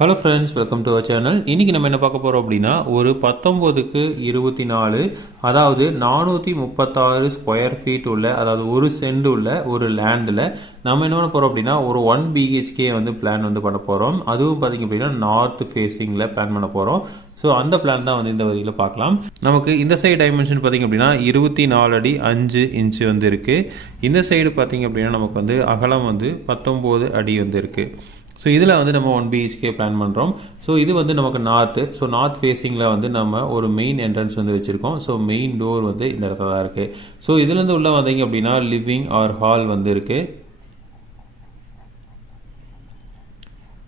Hello friends, welcome to our channel. இன்றைக்கி நம்ம என்ன பார்க்க போகிறோம் அப்படின்னா, ஒரு 19க்கு 24, அதாவது 436 ஸ்கொயர் ஃபீட் உள்ள, அதாவது ஒரு சென்ட் உள்ள ஒரு லேண்டில் நம்ம என்ன பண்ண போகிறோம் அப்படின்னா, ஒரு 1 BHK வந்து பிளான் வந்து பண்ண போகிறோம். அதுவும் பார்த்திங்க அப்படின்னா நார்த் ஃபேஸிங்கில் பிளான் பண்ண போகிறோம். ஸோ அந்த பிளான் தான் வந்து இந்த வரியில் பார்க்கலாம். நமக்கு இந்த சைடு டைமென்ஷன் பார்த்திங்க அப்படின்னா 24 அடி 5 இன்ச்சு வந்து இருக்குது. இந்த சைடு பார்த்திங்க அப்படின்னா நமக்கு வந்து அகலம் வந்து 19 அடி வந்து இருக்குது. ஸோ இதில் வந்து நம்ம 1 BHK பிளான் பண்ணுறோம். ஸோ இது வந்து நமக்கு நார்த்து. ஸோ நார்த் ஃபேஸிங்கில் வந்து நம்ம ஒரு மெயின் என்ட்ரன்ஸ் வந்து வச்சுருக்கோம். ஸோ மெயின் டோர் வந்து இந்த இடத்துல தான் இருக்குது. ஸோ இதுலேருந்து உள்ள வந்தீங்க அப்படின்னா லிவிங் ஆர் ஹால் வந்து இருக்குது.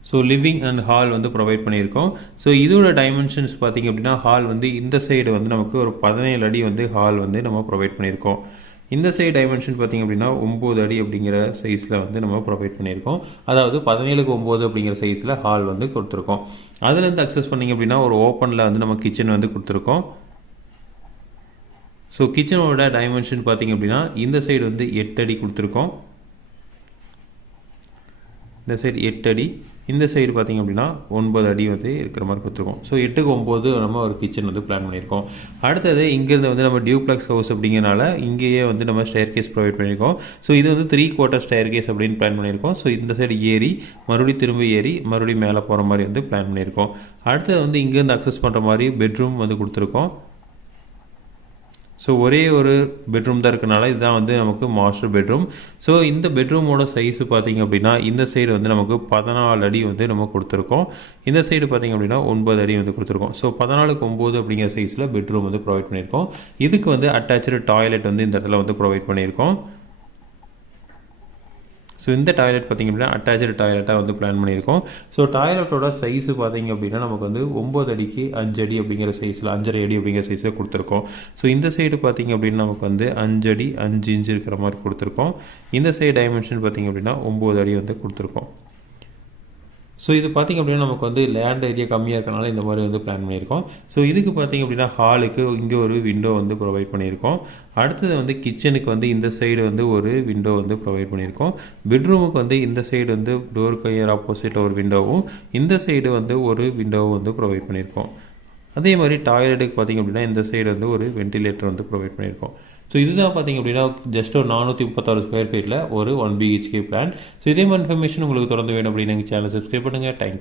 ஸோ லிவிங் அண்ட் ஹால் வந்து ப்ரொவைட் பண்ணியிருக்கோம். ஸோ இதோட டைமென்ஷன்ஸ் பார்த்திங்க அப்படின்னா ஹால் வந்து இந்த சைடு வந்து நமக்கு ஒரு 17 அடி வந்து ஹால் வந்து நம்ம ப்ரொவைட் பண்ணியிருக்கோம். இந்த சைடு டைமென்ஷன் பார்த்திங்க அப்படின்னா 9 அடி அப்படிங்கிற சைஸில் வந்து நம்ம ப்ரொவைட் பண்ணியிருக்கோம். அதாவது 17க்கு 9 அப்படிங்கிற சைஸில் ஹால் வந்து கொடுத்துருக்கோம். அதுலேருந்து அக்சஸ் பண்ணிங்க அப்படின்னா ஒரு ஓப்பனில் வந்து நம்ம கிச்சன் வந்து கொடுத்துருக்கோம். ஸோ கிச்சனோட டைமென்ஷன் பார்த்திங்க அப்படின்னா இந்த சைடு வந்து 8 அடி கொடுத்துருக்கோம். இந்த சைடு 8 அடி, இந்த சைடு பார்த்திங்க அப்படின்னா 9 அடி வந்து இருக்கிற மாதிரி கொடுத்துருக்கோம். ஸோ 8க்கு 9 நம்ம ஒரு கிச்சன் வந்து பிளான் பண்ணியிருக்கோம். அடுத்தது இங்கேருந்து வந்து நம்ம டியூப்ளெக்ஸ் ஹவுஸ் அப்படிங்கிறனால இங்கேயே வந்து நம்ம ஸ்டேர் கேஸ் ப்ரொவைட் பண்ணியிருக்கோம். ஸோ இது வந்து 3/4 ஸ்டேர் கேஸ் அப்படின்னு பிளான் பண்ணியிருக்கோம். ஸோ இந்த சைடு ஏறி மறுபடியும் திரும்ப ஏறி மறுபடியும் மேலே போகிற மாதிரி வந்து பிளான் பண்ணியிருக்கோம். அடுத்தது வந்து இங்கேருந்து அக்சஸ் பண்ணுற மாதிரி பெட்ரூம் வந்து கொடுத்துருக்கோம். ஸோ ஒரே ஒரு பெட்ரூம் தான் இருக்கனால இதுதான் வந்து நமக்கு மாஸ்டர் பெட்ரூம். ஸோ இந்த பெட்ரூமோட சைஸு பார்த்திங்க அப்படின்னா இந்த சைடு வந்து நமக்கு 14 அடி வந்து நம்ம கொடுத்துருக்கோம். இந்த சைடு பார்த்திங்க அப்படின்னா 9 அடி வந்து கொடுத்துருக்கோம். ஸோ 14க்கு 9 அப்படிங்கிற சைஸில் பெட்ரூம் வந்து ப்ரொவைட் பண்ணியிருக்கோம். இதுக்கு வந்து அட்டாச்சு டாய்லெட் வந்து இந்த இடத்துல வந்து ப்ரொவைட் பண்ணியிருக்கோம். ஸோ இந்த டாய்லெட் பார்த்திங்க அப்படின்னா அட்டாச்சு டாய்லெட்டாக வந்து பிளான் பண்ணியிருக்கோம். ஸோ டாய்லெட்டோட சைஸு பார்த்திங்க அப்படின்னா நமக்கு வந்து 9 அடிக்கு 5 அடி அப்படிங்கிற சைஸில் 5.5 அடி அப்படிங்கிற சைஸில் கொடுத்துருக்கோம். ஸோ இந்த சைடு பார்த்திங்க அப்படின்னா நமக்கு வந்து 5 அடி 5 இன்ச்சு இருக்கிற மாதிரி கொடுத்துருக்கோம். இந்த சைடு டைமென்ஷன் பார்த்திங்க அப்படின்னா 9 அடி வந்து கொடுத்துருக்கோம். ஸோ இது பார்த்திங்க அப்படின்னா நமக்கு வந்து லேண்ட் ஏரியா கம்மியாக இருக்கனால இந்த மாதிரி வந்து பிளான் பண்ணியிருக்கோம். ஸோ இதுக்கு பார்த்திங்க அப்படின்னா ஹாலுக்கு இங்கே ஒரு விண்டோ வந்து ப்ரொவைட் பண்ணியிருக்கோம். அடுத்தது வந்து கிச்சனுக்கு வந்து இந்த சைடு வந்து ஒரு விண்டோ வந்து ப்ரொவைட் பண்ணியிருக்கோம். பெட்ரூமுக்கு வந்து இந்த சைடு வந்து டோருக்கு ஆப்போசிட்டில் ஒரு விண்டோவும் இந்த சைடு வந்து ஒரு விண்டோவும் வந்து ப்ரொவைட் பண்ணியிருக்கோம். அதே மாதிரி டாய்லெட்டுக்கு பார்த்திங்க அப்படின்னா இந்த சைடு வந்து ஒரு வென்டிலேட்டர் வந்து ப்ரொவைட் பண்ணியிருக்கோம். ஸோ இதுதான் பார்த்திங்க அப்படின்னா ஜஸ்ட் ஒரு 436 ஸ்கொயர் ஃபீட்டில் ஒரு 1 BHK பிளான். ஸோ இதே மாதிரி இன்ஃபர்மேஷன் உங்களுக்கு தொடர்ந்து வேணும் அப்படின்னு எங்கள் சேனல் சப்ஸ்கிரைப் பண்ணுங்கள். தேங்க்யூ.